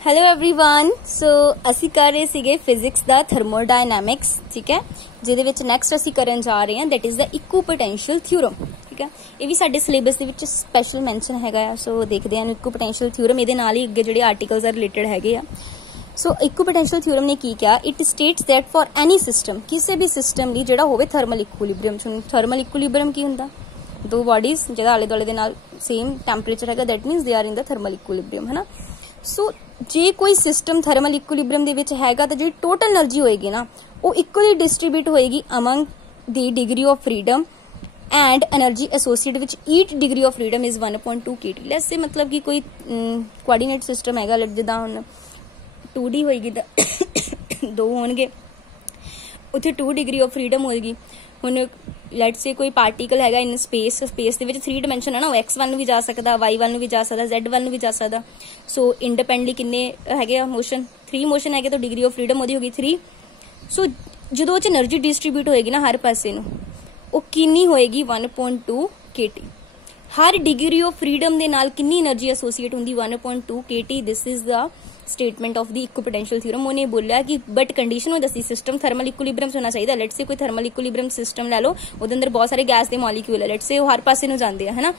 Hello everyone. सो असी कर रहे सीगे फिजिक्स दा थर्मोडायनामिक्स, ठीक है, जिहदे विच नैक्सट असी करन जा रहे हैं that is the equipotential theorem, ठीक है। ये भी साडे सिलेबस दे विच स्पैशल मैंशन हैगा आ। सो देखते हैं इक्विपोटेंशियल थ्योरम, इहदे नाल ही अगे जिहड़े आर्टिकल्स आ रिलेटेड हैगे आ। सो इक्विपोटेंशियल थ्योरम ने की क्या, it states that for any system, किसी भी सिस्टम लई जिहड़ा होवे थर्मल इक्विलिब्रियम। थर्मल इक्विलिब्रियम की हुंदा, दो बॉडीज जिहदा आले दुआले दे नाल सेम टैंपरेचर हैगा, that means they are in the thermal equilibrium, है ना। सो जे कोई सिस्टम थर्मल इक्विलिब्रियम दे विच हैगा तो जी टोटल एनर्जी होएगी ना वो इक्वली डिस्ट्रीब्यूट होएगी among the degree of freedom and energy associated विच each degree of freedom is 1.2 kT। Let's say मतलब कि कोई कोआर्डिनेट सिस्टम हैगा, जिदा हुण 2D होएगी तो दो होणगे, उत्थे 2 डिग्री ऑफ फ्रीडम होएगी। हुण लेट्स से कोई पार्टिकल हैगा in space they which 3 dimension है ना, x1 भी जा सकता, y1 भी जा सकता, z1 भी जा सकता। सो इंडिपेंडेंटली किन्ने हैगे मोशन, 3 मोशन हैगे तो डिग्री ऑफ फ्रीडम ओदी होगी 3। सो जदों च एनर्जी डिस्ट्रीब्यूट होएगी ना हर पासे नूं, वो किन्नी होएगी 1.2 kT। हर डिग्री ऑफ फ्रीडम दे नाल किन्नी एनर्जी एसोसिएट हुंदी 1.2 kT। This is the statement of the equipotential theorem. उन्हें बोलिया कि बट कंडीशन में दसी सिस्टम थर्मल इक्विलिब्रियम होना चाहिए। लेट्स से कोई थर्मल इक्विलिब्रियम सिस्टम ले लो, उहदे अंदर बहुत सारे गैस के मॉलिक्यूल है, लेट्स से वो हर पासे नूं जांदे है ना।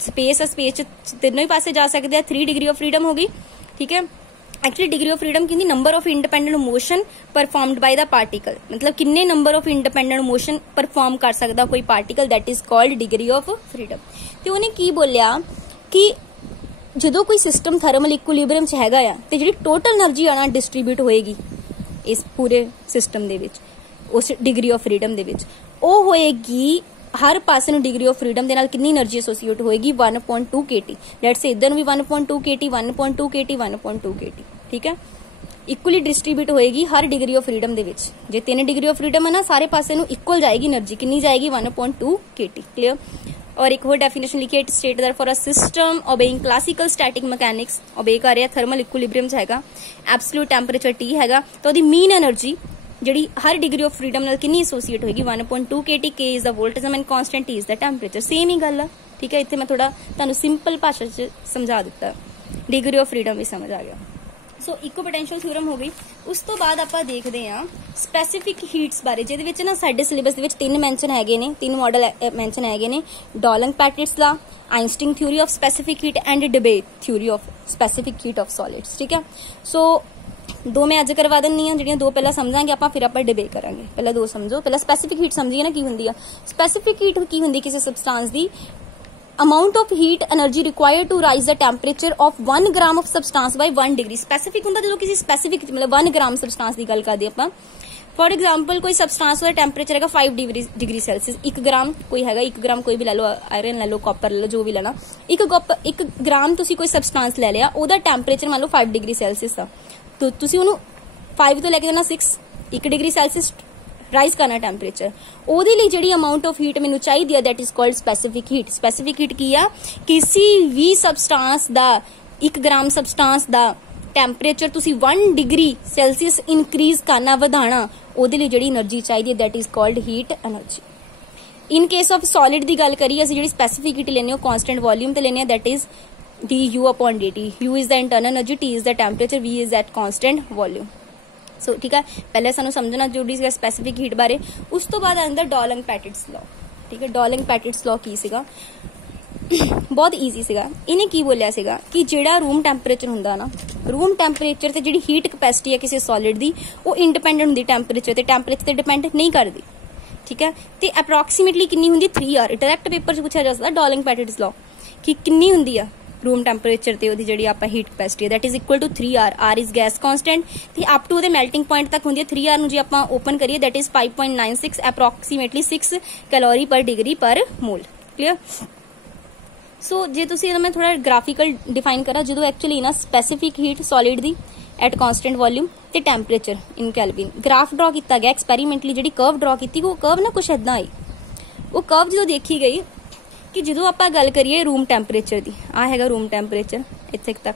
स्पेस तीनों ही पासे जा सकते हैं। 3 डिग्री ऑफ फ्रीडम होगी, ठीक है। एक्चुअली डिग्री ऑफ फ्रीडम की number of independent motion performed by the particle, मतलब किन्ने number of independent motion perform कर सकता कोई particle, that is called degree of freedom. तो उन्हें की बोलिया कि जो कोई सिस्टम थर्मल इक्विलिब्रियम च हैगा आ ते जिहड़ी टोटल एनर्जी आना डिस्ट्रीब्यूट होएगी इस पूरे सिस्टम दे विच, उस डिग्री ऑफ फ्रीडम दे विच, वो होएगी हर पासे नूं डिग्री ऑफ फ्रीडम दे नाल कितनी एनर्जी एसोसिएट होएगी 1.2 kT। लेट्स से इधर भी 1.2 kT 1.2 kT 1.2 kT, ठीक है। इक्वली डिस्ट्रीब्यूट होएगी हर डिग्री ऑफ फ्रीडम दे विच। जे 3 डिग्री ऑफ फ्रीडम है ना, सारे पासे नूं इक्वल जाएगी एनर्जी, कितनी जाएगी 1.2 kT। क्लियर। और एक और डेफिनेशन लिखी है, it state that for a system obeying classical static mechanics, obey कर रहा थर्मल इक्विलिब्रियम हैगा, एब्सोल्यूट टेंपरेचर T हैगा, तो ओदी मीन एनर्जी जिहड़ी हर डिग्री ऑफ फ्रीडम नाल कितनी एसोसिएट होगी 1.2 kT। K is the voltage and constant, T is the temperature. Same ही गल है, ठीक है। इत्थे मैं थोड़ा तुहानू सिंपल भाषा च समझा दिता, डिग्री ऑफ फ्रीडम भी समझ आ गया। सो इक्विपोटेंशियल थ्योरम हो गई। उस तो बाद आपां देखदे हां स्पैसिफिक हीट्स बारे, जिहदे विच ना साडे सिलेबस दे विच 3 मैंशन हैगे ने, 3 मॉडल मैंशन हैगे ने, Dulong Petit's law, Einstein theory of specific heat and Debye theory of specific heat of solids, ठीक है। सो 2 मैं अज करवा दिंदी हां, जिहड़ियां 2 पहला समझांगे आपां, फिर आपां डिबे करांगे। पहला 2 समझो, पहला स्पैसिफिक हीट समझिए ना की हुंदी आ। स्पैसिफिक हीट की हुंदी किसी substance the amount of heat energy required to rise the temperature of 1 gram of substance by 1 degree। Specific हुंदा जो किसी स्पेसिफिक मतलब 1 ग्राम सबस्टांस की गल करदे आपां। फॉर एग्जाम्पल कोई सबस्टांस का टेंपरेचर हैगा 5 डिग्री सेल्सियस, 1 ग्राम कोई हैगा, 1 ग्राम कोई भी ले लो, आयरन ले लो, कॉपर ले लो, जो भी लेना, 1 ग्राम तुसी कोई सबस्टांस ले लिया, ओदा टेंपरेचर मान लो 5 डिग्री सेल्सियस दा, तो तुसी ओनू 5 तो लेके जाना 6, 1 डिग्री सेल्सियस राइज करना टेंपरेचर। ओदे लिए जिहड़ी अमाउंट ऑफ हीट मैनू चाहिदी है that is called specific heat. Specific heat की आ, किसी भी सबस्टांस दा 1 ग्राम सबस्टांस दा टेंपरेचर तुसी 1 डिग्री सेल्सियस इंक्रीज करना, वधाना, ओदे लिए जिहड़ी एनर्जी चाहिदी है that is called heat energy. In case of solid की गल करिए, असीं जिहड़ी स्पेसिफिक हीट लेने कांस्टेंट वॉल्यूम ते लेने, that is du/dt। u is the internal energy, t is the temperature, v is that constant volume. So ठीक है, पहले सानू समझना जरूरी है स्पेसिफिक हीट बारे। उस तो बाद आंदा डॉलंग-पैटिट्स लॉ, ठीक है। डॉलंग-पैटिट्स लॉ की सीगा, बहुत ईजी सीगा। इन्हें की बोलिया सीगा कि जिहड़ा रूम टैंपरेचर हुंदा ना, रूम टैंपरेचर ते जिहड़ी हीट कैपेसिटी है किसी सॉलिड दी, वो इंडिपेंडेंट हुंदी टेंपरेचर ते डिपेंड नहीं करदी, ठीक है। ते अप्रॉक्सीमेटली कितनी हुंदी 3R। डायरैक्ट पेपर च पूछा जा सकदा डॉलंग-पैटिट्स लॉ कि कितनी हुंदी आ रूम टैंपरेचर ते ओदी जिहड़ी आपां heat capacity that is equal to 3R। R is gas constant ते अप टू ओदे मेल्टिंग पॉइंट तक हुंदी है 3R नूं जे आपां ओपन करिए that is 5.96 approximately 6 calorie per degree per mole. Clear. सो जे तुसीं मैं थोड़ा ग्राफिकल डिफाइन करा, जो एक्चुअली ना specific heat solid the at constant volume ते टेंपरेचर इन कैल्विन ग्राफ ड्रॉ किया गया एक्सपेरीमेंटली। जिहड़ी कर्व ड्रॉ की, वो कर्व ना कुछ इदां आई, वो कर्व जो देखी गई कि जो आप गल करिए रूम टैंपरेचर की, आ है रूम टैंपरेचर इत्थे तक,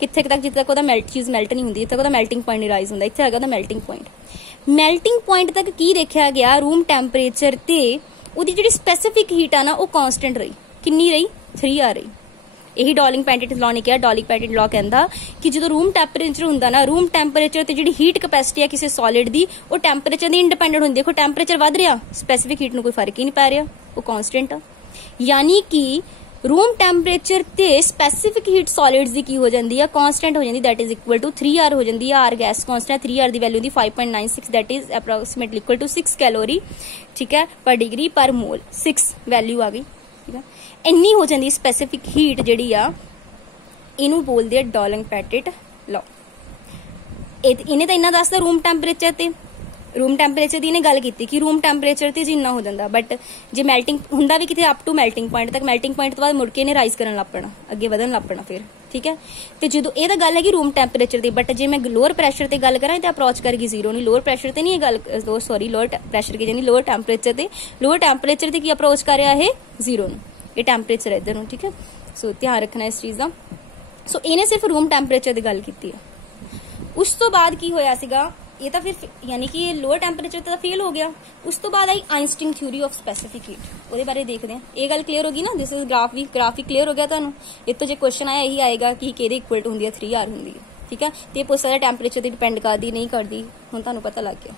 कित्थे तक जिथे तक चीज मेल्ट नहीं होंगी, जिथे तक मेल्टिंग पॉइंट नहीं राइज होंदा, इत्थे है मेल्टिंग पॉइंट। मेल्टिंग पॉइंट तक की देखा गया रूम टैंपरेचर ते उहदी जिहड़ी स्पेसिफिक हीट आ ना वो कांस्टेंट रही, कितनी रही 3R रही। यही डॉलिंग पैटेंट लॉ ने कहा। डॉलिंग पैटेंट लॉ कहता कि जो रूम टैंपरेचर हुंदा ना, रूम टैंपरेचर ते जिहड़ी हीट कैपेसिटी है किसी सॉलिड दी वो टैंपरेचर दी इंडिपेंडेंट हुंदी। देखो टैंपरेचर वध रहा, स्पैसिफिक हीट नूं कोई फर्क ही नहीं पै रहा, वो कांस्टेंट आ। यानी कि रूम टैंपरेचर ते स्पैसिफिक हीट सॉलिड्स दी की हो जाती है, कांस्टेंट हो जाती, that is equal to 3R हो जाती है। आर गैस कांस्टेंट, 3R दी वैल्यू दी 5.96, that is approximately equal to 6 calorie, ठीक है, पर डिग्री पर मोल। 6 वैल्यू आ गई, ठीक है। इन्नी हो जाती स्पैसिफिक हीट जिहड़ी आ, इनू बोलदे डॉलिंग पैटेंट लॉ। इन्हें तो इन्ना दसदा रूम टैंपरेचर ते, रूम टैंपरेचर की इन्हें गल की कि रूम टैंपरेचर ते जिन्ना हो जाता, बट जे मेल्टिंग हुंदा भी किते अप टू मेल्टिंग पॉइंट तक, मेल्टिंग पॉइंट तो बाद मुड़ के इन्हें राइज करन लग पैना, अगे वधन लग पैना फिर, ठीक है। तो जो ये तो गल है कि रूम टैंपरेचर की, बट जे मैं लोअर प्रैशर ते गल करां तो अप्रोच करगी जीरो नहीं। लोअर प्रैशर ते नहीं गल, सॉरी लोअर प्रैशर की, यानी लोअर टैंपरेचर ते की अप्रोच कर रहा है जीरो नूं, ये टैंपरेचर है इधर, ठीक है। सो ध्यान रखना इस चीज का। सो इन्हें सिर्फ रूम टैंपरेचर की गल की है। उस तो बाद की होया सीगा, ये तो फिर यानी कि लोअर टैंपरेचर तो फेल हो गया। उस तो बाद आई Einstein theory of specific heat, ਉਹਦੇ बारे देखते हैं। ये गल क्लीयर होगी ना, दिस इज ग्राफ भी क्लीयर हो गया ਤੁਹਾਨੂੰ। ਇਹ ਤੋਂ ਜੇ क्वेश्चन आया यही आएगा कि ਕਿਹਦੇ ਇਕੁਅਲ ਟੂ ਹੁੰਦੀ ਹੈ, 3R ਹੁੰਦੀ ਹੈ, ठीक है। ਤੇ ਪੁੱਛ ਸਕਦਾ ਟੈਂਪਰੇਚਰ ਤੇ ਡਿਪੈਂਡ ਕਰਦੀ ਨਹੀਂ ਕਰਦੀ, ਹੁਣ ਤੁਹਾਨੂੰ ਪਤਾ ਲੱਗ ਗਿਆ।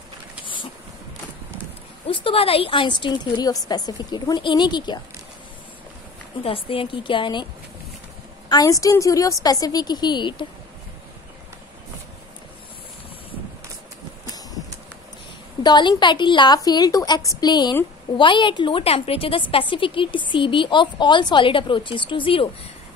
ਉਸ ਤੋਂ ਬਾਅਦ ਆਈ ਆइंस्टीन थ्योरी ऑफ स्पैसिफिक हीट। ਹੁਣ ਇਹਨੇ ਕੀ ਕਿਹਾ ਦੱਸਦੇ हैं ਕੀ ਕਿਹਾ ਇਹਨੇ। Einstein theory of specific heat Dowling-Petty law failed to explain why at low temperature the specific heat Cb of all solid approaches to zero।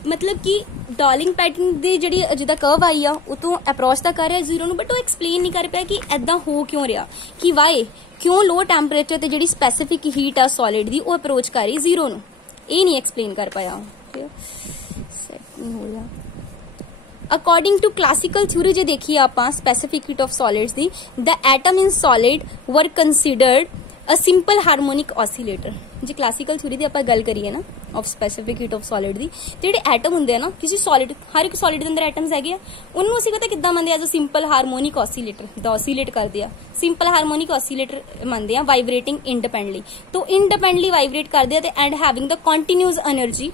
मतलब कि डॉलिंग पैटर्न ਦੀ ਜਿਹੜੀ ਜਿਹਦਾ ਕਰਵ ਆਈ ਆ ਉਹ ਤੋਂ ਅਪਰੋਚ ਤਾਂ ਕਰ ਰਿਹਾ ਜ਼ੀਰੋ ਨੂੰ, ਬਟ ਉਹ ਐਕਸਪਲੇਨ ਨਹੀਂ ਕਰ ਪਿਆ ਕਿ ਐਦਾਂ ਹੋ ਕਿਉਂ ਰਿਹਾ, ਕਿ ਵਾਈ ਕਿਉਂ ਲੋ ਟੈਂਪਰੇਚਰ ਤੇ ਜਿਹੜੀ ਸਪੈਸੀਫਿਕ ਹੀਟ ਆ ਸੋਲਿਡ ਦੀ ਉਹ ਅਪਰੋਚ ਕਰ ਰਹੀ ਜ਼ੀਰੋ ਨੂੰ, ਇਹ ਨਹੀਂ ਐਕਸਪਲੇਨ ਕਰ ਪਾਇਆ। ਸੈਟ ਨਹੀਂ ਹੋ ਰਿਹਾ। According to classical theory जे देखिए आपां specific heat of solids the, the atom in solid were considered a simple harmonic oscillator। J classical theory दी आपां गल करिए ना of specific heat of solid दी, जेडे एटम हुंदे ना किसी solid, हर एक solid दे अंदर एटम्स हैगे, उन्नू असीं पता किद्दां मंनदे आ, simple harmonic oscillator, दा oscillate करदे आ, simple harmonic oscillator मंनदे आ, vibrating independently। तो independently vibrate करदे आ ते and having the continuous energy।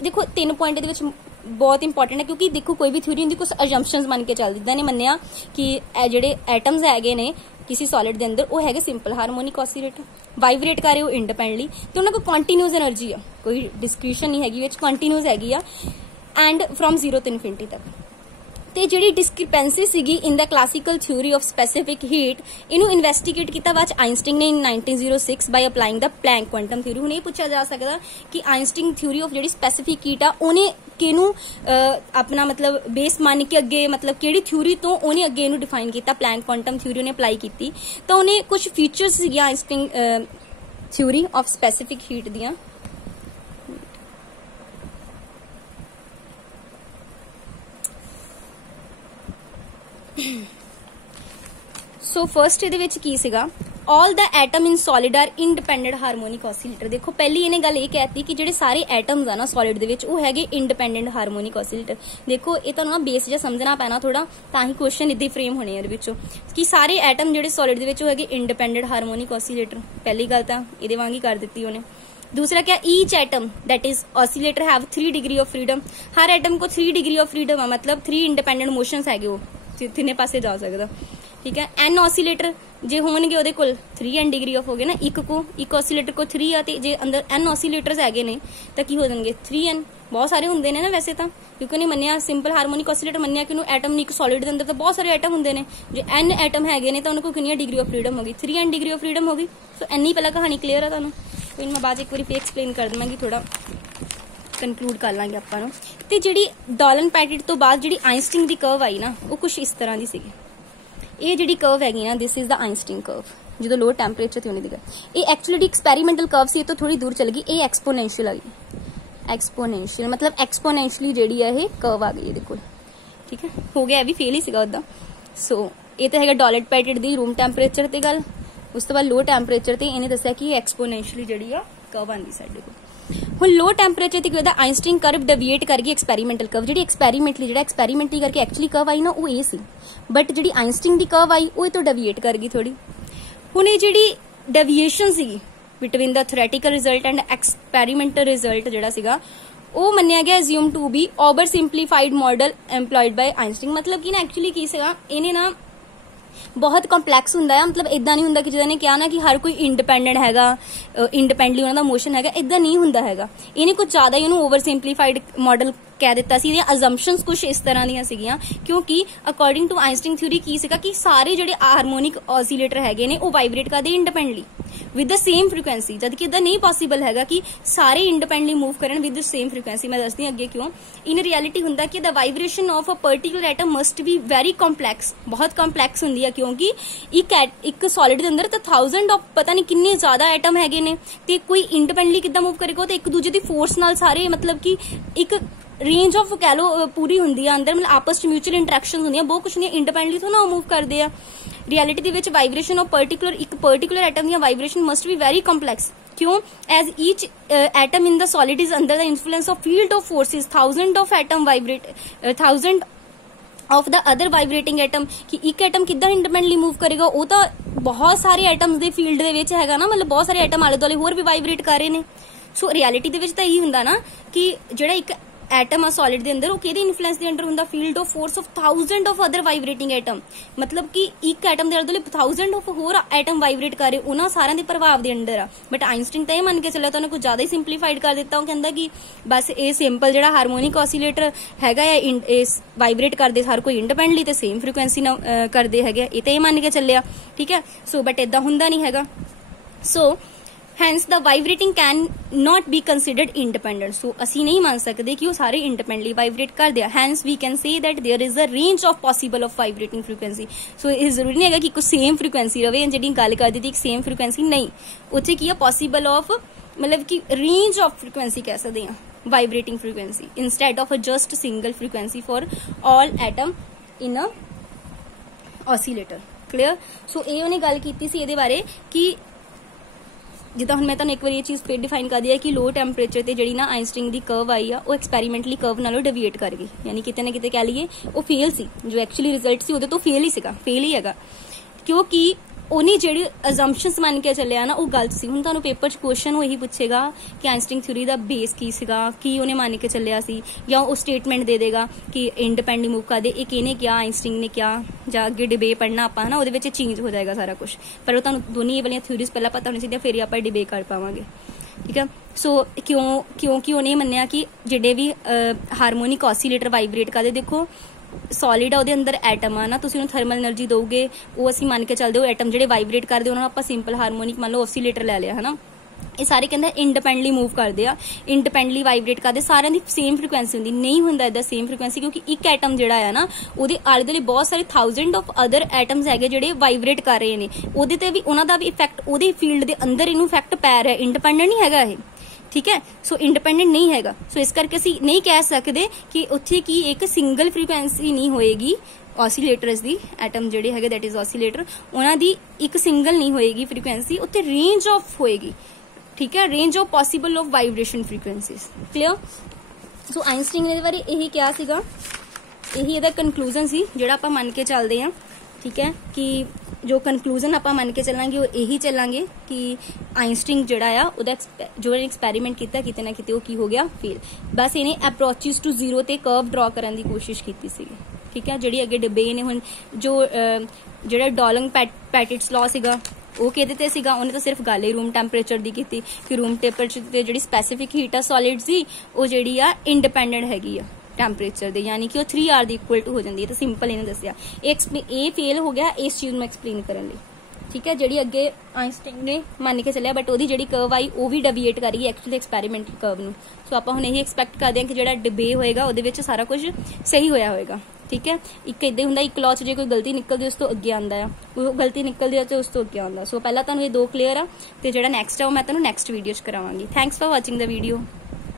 देखो 3 पॉइंट दे विच बहुत इंपॉर्टेंट है, क्योंकि देखो कोई भी थ्योरी होंदी कुछ अजम्पशनस मन के चलदी। इन्हां ने मन्निया कि जेडे एटम्स हैगे ने किसी सॉलिड दे अंदर वो हैगे सिंपल हारमोनिक ऑसिलेटर, वाइब्रेट कर रहे हो इंडिपेंडेंटली, तो उन्हां कोल कंटीन्यूअस एनर्जी है, कोई डिस्क्रीशन नहीं हैगी, विच कंटीन्यूअस हैगी आ, एंड फ्रॉम 0 to इनफिनिटी तक। ਤੇ ਜਿਹੜੀ ਡਿਸਕ੍ਰਿਪੈਂਸੀ ਸੀਗੀ in the classical theory of specific heat, ਇਹਨੂੰ ਇਨਵੈਸਟੀਗੇਟ ਕੀਤਾ ਬਾਅਦ ਆਇਨਸਟੀਨ ਨੇ in 1906 by applying the Planck quantum theory. ਹੁਣ ਇਹ ਪੁੱਛਿਆ ਜਾ ਸਕਦਾ ਕਿ ਆਇਨਸਟੀਨ ਥਿਊਰੀ ਆਫ ਜਿਹੜੀ ਸਪੈਸੀਫਿਕ ਹੀਟ ਆ ਉਹਨੇ ਕਿਹਨੂੰ ਆਪਣਾ ਮਤਲਬ ਬੇਸ ਮੰਨ ਕੇ ਅੱਗੇ, ਮਤਲਬ ਕਿਹੜੀ ਥਿਊਰੀ ਤੋਂ ਉਹਨੇ ਅੱਗੇ ਇਹਨੂੰ ਡਿਫਾਈਨ ਕੀਤਾ, ਪਲੈਂਕ ਕੁਆਂਟਮ ਥਿਊਰੀ ਉਹਨੇ ਅਪਲਾਈ ਕੀਤੀ। ਤਾਂ ਉਹਨੇ ਕੁਝ ਫੀਚਰਸ ਸੀਗੀਆਂ Einstein theory of specific heat ਦੀਆਂ। सो फर्स्ट ਇਹਦੇ ਵਿੱਚ ਕੀ ਸੀਗਾ, all the atom in solid are independent harmonic oscillator. देखो पहली इन्हें गल ये कहती कि ਜਿਹੜੇ ਸਾਰੇ एटम्स आ ना सॉलिड ਦੇ ਵਿੱਚ ਉਹ ਹੈਗੇ इंडिपेंडेंट हारमोनिक ऑसिलेटर। देखो ਇਹ ਤੁਹਾਨੂੰ ਨਾ ਬੇਸ ਜਿਹਾ ਸਮਝਣਾ ਪੈਣਾ ਥੋੜਾ, ਤਾਂ ਹੀ ਕੁਐਸਚਨ ਇਦਾਂ ਹੀ ਫਰੇਮ ਹੋਣੇ ਇਹਦੇ ਵਿੱਚੋਂ ਕਿ ਸਾਰੇ ਐਟਮ ਜਿਹੜੇ ਸॉलिड ਦੇ ਵਿੱਚ ਉਹ ਹੈਗੇ इंडिपेंडेंट हारमोनिक ऑसिलेटर। ਪਹਿਲੀ ਗੱਲ ਤਾਂ ਇਹਦੇ ਵਾਂਗ ਹੀ ਕਰ ਦਿੱਤੀ ਉਹਨੇ। दूसरा क्या, each atom that is oscillator have 3 degree of freedom. Her atom को 3 डिग्री ऑफ फ्रीडम है, मतलब 3 इंडिपेंडेंट मोशंस हैगे, वो तिने पासे जा सकता, ठीक है। एन ऑसिलेटर जे होणगे ਉਹਦੇ ਕੋਲ 3n डिग्री ऑफ हो गए ना, एक ऑसिलेटर को 3 आ ते जे अंदर n ऑसिलेटर्स हैगे ने ਤਾਂ ਕੀ ਹੋ ਜਾਣਗੇ 3n। बहुत सारे ਹੁੰਦੇ ਨੇ ਨਾ ਵੈਸੇ ਤਾਂ, ਕਿਉਂਕਿ ਨਹੀਂ ਮੰਨਿਆ ਸਿੰਪਲ ਹਾਰਮੋਨਿਕ ऑसिलेटर ਮੰਨਿਆ ਕਿ ਉਹਨੂੰ ਐਟਮ ਨਹੀਂ, ਇੱਕ ਸੋਲਿਡ ਦੇ ਅੰਦਰ ਤਾਂ ਬਹੁਤ ਸਾਰੇ ਐਟਮ ਹੁੰਦੇ ਨੇ। ਜੇ n ਐਟਮ ਹੈਗੇ ਨੇ ਤਾਂ ਉਹਨਾਂ ਕੋਲ ਕਿੰਨੀ ਡਿਗਰੀ ਆਫ ਫਰੀडम ਹੋਗੀ, 3n डिग्री ऑफ फ्रीडम होगी। सो ਇੰਨੀ ਪਹਿਲਾਂ ਕਹਾਣੀ ਕਲੀਅਰ ਆ ਤੁਹਾਨੂੰ, ਕੋਈ ਮੈਂ ਬਾਅਦ ਇੱਕ ਵਾਰੀ ਫੇਰ ਐਕਸਪਲੇਨ ਕਰ ਦਵਾਂਗੀ, ਥੋੜਾ ਕੰਕਲੂਡ ਕਰ ਲਾਂਗੇ ਆਪਾਂ ਨੂੰ। ਤੇ ਜਿਹੜੀ ਡਾਲਨ ਪੈਟਿਟ ਤੋਂ ਬਾਅਦ ਜਿਹੜੀ ਆਇਨਸਟੀਨ ਦੀ ਕਰਵ ਆਈ ਨਾ, ਉਹ ਕੁਝ ਇਸ ਤਰ੍ਹਾਂ ਦੀ ਸੀਗੀ। ਇਹ ਜਿਹੜੀ ਕਰਵ ਹੈਗੀ ਨਾ, ਦਿਸ ਇਜ਼ ਦਾ ਆਇਨਸਟੀਨ ਕਰਵ, ਜਦੋਂ ਲੋਅਰ ਟੈਂਪਰੇਚਰ ਤੇ ਹੋਣੀ ਦੀ ਗੱਲ। ਇਹ ਐਕਚੁਅਲੀ ਐਕਸਪੈਰੀਮੈਂਟਲ ਕਰਵ ਸੀ, ਇਹ ਤੋਂ ਥੋੜੀ ਦੂਰ ਚਲ ਗਈ, ਇਹ ਐਕਸਪੋਨੈਂਸ਼ੀਅਲ ਆ ਗਈ। ਐਕਸਪੋਨੈਂਸ਼ੀਅਲ मतलब ਐਕਸਪੋਨੈਂਸ਼ਲੀ ਜਿਹੜੀ ਹੈ ਇਹ ਕਰਵ ਆ ਗਈ ਇਹਦੇ ਕੋਲ, ਠੀਕ ਹੈ। ਹੋ ਗਿਆ, ਇਹ ਵੀ ਫੇਲ ਹੀ ਸੀਗਾ ਉਦਾਂ। ਸੋ ਇਹ ਤਾਂ ਹੈਗਾ ਡਾਲਨ ਪੈਟਿਟ ਦੀ रूम ਟੈਂਪਰੇਚਰ ਤੇ ਗੱਲ। ਉਸ ਤੋਂ ਬਾਅਦ ਲੋਅਰ ਟੈਂਪਰੇਚਰ ਤੇ ਇਹਨੇ ਦੱਸਿਆ ਕਿ ਐਕਸਪੋਨੈਂਸ਼ਲੀ ਜਿਹੜੀ ਆ ਕਰਵ ਆਂਦੀ ਸਾਡੇ ਕੋਲ। ਹੁਣ ਲੋ ਟੈਂਪਰੇਚਰ ਤੇ ਕੀ ਹੁੰਦਾ, ਆਇਨਸਟੀਨ ਕਰਵ ਡੇਵੀਏਟ ਕਰ ਗਈ ਐਕਸਪੈਰੀਮੈਂਟਲ ਕਰਵ। ਜਿਹੜੀ ਐਕਸਪੈਰੀਮੈਂਟਲੀ ਜਿਹੜਾ ਐਕਸਪੈਰੀਮੈਂਟਲੀ ਕਰਕੇ ਐਕਚੁਅਲੀ ਕਰਵ ਆਈ ਨਾ, ਉਹ ਇਹ ਸੀ, ਬਟ ਜਿਹੜੀ ਆਇਨਸਟੀਨ ਦੀ ਕਰਵ ਆਈ ਉਹ ਇਹ ਤੋਂ ਡੇਵੀਏਟ ਕਰ ਗਈ ਥੋੜੀ। ਹੁਣ ਇਹ ਜਿਹੜੀ ਡੇਵੀਏਸ਼ਨ ਸੀਗੀ between the theoretical result and experimental result ਜਿਹੜਾ ਸੀਗਾ, ਉਹ ਮੰਨਿਆ ਗਿਆ assume to be over simplified model employed by Einstein. मतलब कि ना एक्चुअली की ਸੀਗਾ, ਇਹਨੇ ਨਾ बहुत ਕੰਪਲੈਕਸ ਹੁੰਦਾ ਆ। मतलब ਇਦਾਂ ਨਹੀਂ ਹੁੰਦਾ ਕਿ ਜਿੱਦਾਂ ਨੇ ਕਿਹਾ ਨਾ ਕਿ ਹਰ ਕੋਈ ਇੰਡੀਪੈਂਡੈਂਟ ਹੈਗਾ, ਇੰਡੀਪੈਂਡੈਂਟਲੀ ਉਹਨਾਂ ਦਾ ਮੋਸ਼ਨ ਹੈਗਾ, ਇਦਾਂ ਨਹੀਂ ਹੁੰਦਾ ਹੈਗਾ। ਇਹਨੇ ਕੁਝ ਜ਼ਿਆਦਾ ਹੀ ਉਹਨੂੰ ਓਵਰ ਸਿੰਪਲੀਫਾਈਡ ਮਾਡਲ ਕਹਿ ਦਿੱਤਾ ਸੀ। ਇਹਦੀਆਂ ਅਜ਼ੰਪਸ਼ਨਸ ਕੁਝ ਇਸ ਤਰ੍ਹਾਂ ਦੀਆਂ ਸੀਗੀਆਂ, ਕਿਉਂਕਿ ਅਕੋਰਡਿੰਗ ਟੂ ਆਇਨਸਟੀਨ ਥਿਊਰੀ ਕੀ ਸੀਗਾ ਕਿ ਸਾਰੇ ਜਿਹੜੇ ਹਾਰਮੋਨਿਕ ਆਸੀਲੇਟਰ ਹੈਗੇ ਨੇ ਉਹ ਵਾਈਬ੍ਰੇਟ ਕਰਦੇ independently with the same frequency, ਜਦ ਕਿ ਇਦਾਂ ਨਹੀਂ ਪੋਸੀਬਲ ਹੈਗਾ ਕਿ ਸਾਰੇ ਇੰਡੀਪੈਂਡੈਂਟਲੀ मूव ਕਰਨ ਵਿਦ ਦ ਸੇਮ ਫ੍ਰੀਕੁਐਂਸੀ। ਮੈਂ ਦੱਸਦੀ ਅੱਗੇ ਕਿਉਂ। ਇਨ ਰਿਐਲਿਟੀ ਹੁੰਦਾ ਕਿ the vibration of a particular atom must be very complex, ਬਹੁਤ ਕੰਪਲੈਕਸ ਹੁੰਦੀ ਹੈ, ਕਿਉਂਕਿ ਇੱਕ ਸੋਲਿਡ ਦੇ ਅੰਦਰ ਤਾਂ 1000 ਆਫ ਪਤਾ ਨਹੀਂ ਕਿੰਨੇ ਜ਼ਿਆਦਾ ਐਟਮ ਹੈਗੇ ਨੇ, ਤੇ ਕੋਈ ਇੰਡੀਪੈਂਡੈਂਟਲੀ ਕਿੱਦਾਂ मूव ਕਰੇਗਾ, ਤੇ ਇੱਕ ਦੂਜੇ ਦੀ ਫੋਰਸ ਨਾਲ ਸਾਰੇ मतलब ਕਿ ਇੱਕ रेंज ऑफ कह लो पूरी होंगी अंदर, मतलब आपस में म्यूचुअल इंटरैक्शन होंगी, बहुत कुछ नहीं इंडिपेंडेंटली थोड़ा मूव करते हैं। रियलिटी दे विच वाइब्रेशन ऑफ एक पर्टिकुलर एटम दी vibration must be very complex, क्यों as each atom in the solid is under the influence of field of forces, 1000 of atom vibrate 1000 of the other vibrating atom, कि एक atom किद्दां independently move करेगा, वो तो बहुत सारे atoms they field दे विच हैगा ना, मतलब बहुत सारे एटम आले दुआले होर भी वाइब्रेट कर रहे ने। सो रियलिटी दे विच तां यही हुंदा ना कि जिहड़ा एक एटम आ सॉलिड दे अंदर, वो किहदे इन्फ्लुएंस दे अंडर हुंदा, field of force of 1000 of other vibrating atom, मतलब कि एक एटम दे अंदर 1000 ऑफ होर एटम वाइब्रेट कर रहे, उन्हां सारिਆਂ ਦੇ ਪ੍ਰਭਾਵ ਦੇ ਅੰਡਰ ਆ। बट आइनस्टीन ਤਾਂ ਇਹ ਮੰਨ ਕੇ ਚੱਲਿਆ, ਤਾਂ ਉਹਨੇ ਕੁਝ ਜ਼ਿਆਦਾ ਹੀ ਸਿੰਪਲੀਫਾਈਡ ਕਰ ਦਿੱਤਾ। ਉਹ ਕਹਿੰਦਾ ਕਿ ਬਸ ਇਹ ਸਿੰਪਲ ਜਿਹੜਾ ਹਾਰਮੋਨਿਕ ਆਸੀਲੇਟਰ ਹੈਗਾ ਆ, ਇਸ ਵਾਈਬ੍ਰੇਟ ਕਰਦੇ ਹਰ ਕੋਈ ਇੰਡੀਪੈਂਡੈਂਟਲੀ ਤੇ ਸੇਮ ਫ੍ਰੀਕੁਐਂਸੀ ਨਾਲ ਕਰਦੇ ਹੈਗੇ, ਇਹ ਤਾਂ ਇਹ ਮੰਨ ਕੇ ਚੱਲਿਆ, ਠੀਕ ਹੈ। ਸੋ ਬਟ ਇਦਾਂ ਹੁੰਦਾ ਨਹੀਂ ਹੈਗਾ। ਸੋ hence the vibrating can not be considered independent, so ਅਸੀਂ ਨਹੀਂ ਮੰਨ ਸਕਦੇ ਕਿ ਉਹ ਸਾਰੇ independently vibrate ਕਰਦੇ ਆ। hence we can say that there is a range of possible of vibrating frequency, so ਇਹ ਜ਼ਰੂਰੀ ਨਹੀਂ ਹੈਗਾ ਕਿ ਕੋਈ same frequency ਰਵੇ। ਜਿਹੜੀ ਗੱਲ ਕਰਦੀ ਸੀ ਇੱਕ same frequency ਨਹੀਂ, ਉੱਥੇ ਕੀ ਆ possible of मतलब कि range of frequency ਕਹਿ ਸਕਦੇ ਆ vibrating frequency instead of a just single frequency for all atom in a oscillator, clear। so ਇਹ ਉਹਨੇ ਗੱਲ ਕੀਤੀ ਸੀ ਇਹਦੇ ਬਾਰੇ ਕਿ ਜਿੱਦਾਂ ਹੁਣ ਮੈਂ ਤੁਹਾਨੂੰ ਇੱਕ ਵਾਰੀ ਇਹ ਚੀਜ਼ ਫਿਰ ਡਿਫਾਈਨ ਕਰ ਦਿਆ ਕਿ ਲੋ ਟੈਂਪਰੇਚਰ ਤੇ ਜਿਹੜੀ ਨਾ ਆਇਨਸਟੀਨ ਦੀ ਕਰਵ ਆਈ ਆ, ਉਹ ਐਕਸਪੈਰੀਮੈਂਟਲੀ ਕਰਵ ਨਾਲੋਂ ਡਿਵੀਏਟ ਕਰ ਗਈ, ਯਾਨੀ ਕਿਤੇ ਨਾ ਕਿਤੇ ਕਹਿ ਲਈਏ ਉਹ ਫੇਲ ਸੀ। ਜੋ ਐਕਚੁਅਲੀ ਰਿਜ਼ਲਟ ਸੀ ਉਹਦੇ ਤੋਂ ਫੇਲ ਹੀ ਸੀਗਾ, ਫੇਲ ਹੀ ਹੈਗਾ, ਕਿਉਂਕਿ ਉਹਨੇ ਜਿਹੜੀ ਅਜ਼ੰਪਸ਼ਨਸ ਮੰਨ ਕੇ ਚੱਲਿਆ ਨਾ ਉਹ ਗਲਤ ਸੀ। ਹੁਣ ਤੁਹਾਨੂੰ ਪੇਪਰ 'ਚ ਕੁਐਸਚਨ ਉਹ ਇਹੀ ਪੁੱਛੇਗਾ ਕਿ ਆਇਨਸਟੀਨ ਥਿਊਰੀ ਦਾ ਬੇਸ ਕੀ ਸੀਗਾ, ਕੀ ਉਹਨੇ ਮੰਨ ਕੇ ਚੱਲਿਆ ਸੀ, ਜਾਂ ਉਹ ਸਟੇਟਮੈਂਟ ਦੇ ਦੇਗਾ ਕਿ ਇੰਡੀਪੈਂਡੈਂਟ मूव ਕਰਦੇ, ਇਹ ਕਿਹਨੇ ਕਿਹਾ, ਆਇਨਸਟੀਨ ਨੇ ਕਿਹਾ, ਜਾਂ ਅੱਗੇ ਡਿਬੇਟ ਪੜ੍ਹਨਾ ਆਪਾਂ ਨਾ, ਉਹਦੇ ਵਿੱਚ ਚੇਂਜ ਹੋ ਜਾਏਗਾ ਸਾਰਾ ਕੁਝ। ਪਰ ਉਹ ਤੁਹਾਨੂੰ ਦੋਨੀ ਇਹ ਵਾਲੀਆਂ ਥਿਊਰੀਜ਼ ਪਹਿਲਾਂ ਪਤਾ ਹੋਣੀ ਚਾਹੀਦੀਆਂ, ਫਿਰ ਹੀ ਆਪਾਂ ਡਿਬੇਟ ਕਰ ਪਾਵਾਂਗੇ, ਠੀਕ ਹੈ। ਸੋ ਕਿਉਂਕਿ ਉਹਨੇ ਮੰਨਿਆ ਕਿ ਜਿਹੜੇ ਵੀ ਹਾਰਮੋਨਿਕ ਆਸੀਲੇਟਰ ਵਾਈਬ੍ਰੇਟ ਕਰਦੇ, ਦੇਖੋ ਸੋਲਿਡ ਆ ਉਹਦੇ ਅੰਦਰ ਐਟਮ ਆ ਨਾ, ਤੁਸੀਂ ਉਹਨੂੰ ਥਰਮਲ એનર્ਜੀ ਦੋਗੇ, ਉਹ ਅਸੀਂ ਮੰਨ ਕੇ ਚੱਲਦੇ ਹੋ ਐਟਮ ਜਿਹੜੇ ਵਾਈਬ੍ਰੇਟ ਕਰਦੇ ਉਹਨਾਂ ਨੂੰ ਆਪਾਂ ਸਿੰਪਲ ਹਾਰਮੋਨਿਕ ਮੰਨ ਲਓ ਆਸੀਲੇਟਰ ਲੈ ਲਿਆ ਹਨਾ। ਇਹ ਸਾਰੇ ਕਹਿੰਦੇ ਇੰਡੀਪੈਂਡੈਂਟਲੀ मूव ਕਰਦੇ ਆ, ਇੰਡੀਪੈਂਡੈਂਟਲੀ ਵਾਈਬ੍ਰੇਟ ਕਰਦੇ, ਸਾਰਿਆਂ ਦੀ ਸੇਮ ਫ੍ਰੀਕੁਐਂਸੀ ਹੁੰਦੀ, ਨਹੀਂ ਹੁੰਦਾ ਇਦਾਂ ਸੇਮ ਫ੍ਰੀਕੁਐਂਸੀ, ਕਿਉਂਕਿ ਇੱਕ ਐਟਮ ਜਿਹੜਾ ਆ ਨਾ ਉਹਦੇ ਆਲੇ ਦੁਆਲੇ ਬਹੁਤ ਸਾਰੇ 1000 ਆਫ ਅਦਰ ਐਟਮਸ ਹੈਗੇ ਜਿਹੜੇ ਵਾਈਬ੍ਰੇਟ ਕਰ ਰਹੇ ਨੇ, ਉਹਦੇ ਤੇ ਵੀ ਉਹਨਾਂ ਦਾ ਵੀ ਇਫੈਕਟ, ਉਹਦੇ ਫੀਲਡ ਦੇ ਅੰਦਰ ਇਹਨੂੰ ਇਫੈਕਟ ਪੈ ਰਿਹਾ, ਇੰਡੀਪੈਂਡੈਂਟ ਨਹੀਂ ਹੈਗਾ ਇਹ, ठीक है। सो इंडिपेंडेंट नहीं हैगा, सो इस करके ਅਸੀਂ नहीं कह सकते कि ਉੱਥੇ ਕੀ ਇੱਕ ਸਿੰਗਲ ਫ੍ਰੀਕੁਐਂਸੀ ਨਹੀਂ ਹੋਏਗੀ ऑसीलेटर्स दी, एटम ਜਿਹੜੇ ਹੈਗੇ दैट इज ऑसीलेटर, ਉਹਨਾਂ ਦੀ ਇੱਕ ਸਿੰਗਲ ਨਹੀਂ ਹੋਏਗੀ ਫ੍ਰੀਕੁਐਂਸੀ, ਉੱਥੇ ਰੇਂਜ ਆਫ ਹੋਏਗੀ, ठीक है, range of possible of vibration frequencies, clear. So Einstein ने ਇਹਦੇ ਬਾਰੇ ਇਹੀ ਕਿਹਾ ਸੀਗਾ, ਇਹੀ ਇਹਦਾ ਕਨਕਲੂਜਨ ਸੀ ਜਿਹੜਾ ਆਪਾਂ ਮੰਨ ਕੇ ਚੱਲਦੇ ਹਾਂ, ठीक है, कि जो कनकलूजन आप मन के चलांगे वो यही चलांगे कि आइनस्टीन जोड़ा आ ਉਹਦਾ जो एक्सपैरीमेंट किया किते ना किते वो की हो गया फेल, बस इन्हें अप्रोचेस टू जीरो ते कर्व ड्रॉ करने की कोशिश की सी, ठीक है। जिहड़ी अगे डिबे ने हुण जो जिहड़ा डॉलंग पैटिट्स लॉ सीगा ਉਹ ਕਿਹਦੇ ਤੇ ਸੀਗਾ, ਉਹਨੇ ਤਾਂ ਸਿਰਫ ਗੱਲ ਹੀ ਰੂਮ ਟੈਂਪਰੇਚਰ ਦੀ ਕੀਤੀ ਕਿ ਰੂਮ ਟੈਂਪਰੇਚਰ ਤੇ ਜਿਹੜੀ ਸਪੈਸੀਫਿਕ ਹੀਟ ਆ ਸੋਲਿਡ ਸੀ ਉਹ ਜਿਹੜੀ ਆ ਇੰਡੀਪੈਂਡੈਂਟ ਹੈਗੀ ਆ ਟੈਂਪਰੇਚਰ ਦੇ, ਯਾਨੀ ਕਿ ਉਹ 3R ਦੀ ਇਕੁਅਲ ਟੂ ਹੋ ਜਾਂਦੀ ਹੈ। ਤਾਂ ਸਿੰਪਲ ਇਹਨੇ ਦੱਸਿਆ, ਇਹ ਫੇਲ ਹੋ ਗਿਆ ਇਸ ਚੀਜ਼ ਨੂੰ ਐਕਸਪਲੇਨ ਕਰਨ ਲਈ, ਠੀਕ ਹੈ। ਜਿਹੜੀ ਅੱਗੇ ਆਇਨਸਟਾਈਨ ਨੇ ਮੰਨ ਕੇ ਚੱਲਿਆ, ਬਟ ਉਹਦੀ ਜਿਹੜੀ ਕਰਵ ਆਈ ਉਹ ਵੀ ਡਿਵੀਏਟ ਕਰ ਗਈ ਐਕਚੁਅਲੀ ਐਕਸਪੈਰੀਮੈਂਟਲ ਕਰਵ ਨੂੰ। ਸੋ ਆਪਾਂ ਹੁਣ ਇਹੀ ਐਕਸਪੈਕਟ ਕਰਦੇ ਹਾਂ ਕਿ ਜਿਹੜਾ ਡਿਬੇ ਹੋਏਗਾ ਉਹਦੇ ਵਿੱਚ ਸਾਰਾ ਕੁਝ ਸਹੀ ਹੋਇਆ ਹੋਏਗਾ, ਠੀਕ ਹੈ। ਇੱਕ ਇਦਾਂ ਹੁੰਦਾ ਇੱਕ ਲॉ 'ਚ ਜੇ ਕੋਈ ਗਲਤੀ ਨਿਕਲਦੀ ਉਸ ਤੋਂ ਅੱਗੇ ਆਉਂਦਾ ਆ, ਉਹ ਗਲਤੀ ਨਿਕਲਦੀ ਆ ਤੇ ਉਸ ਤੋਂ ਅੱਗੇ ਆਉਂਦਾ। ਸੋ ਪਹਿਲਾਂ ਤੁਹਾਨੂੰ ਇਹ ਦੋ ਕਲੀਅਰ ਆ, ਤੇ ਜਿਹੜਾ ਨੈਕਸਟ ਆ ਉਹ ਮੈਂ ਤੁਹਾਨੂੰ ਨੈਕਸਟ ਵੀਡੀਓ 'ਚ ਕਰਾਵਾਂਗੀ। Thanks for watching the video.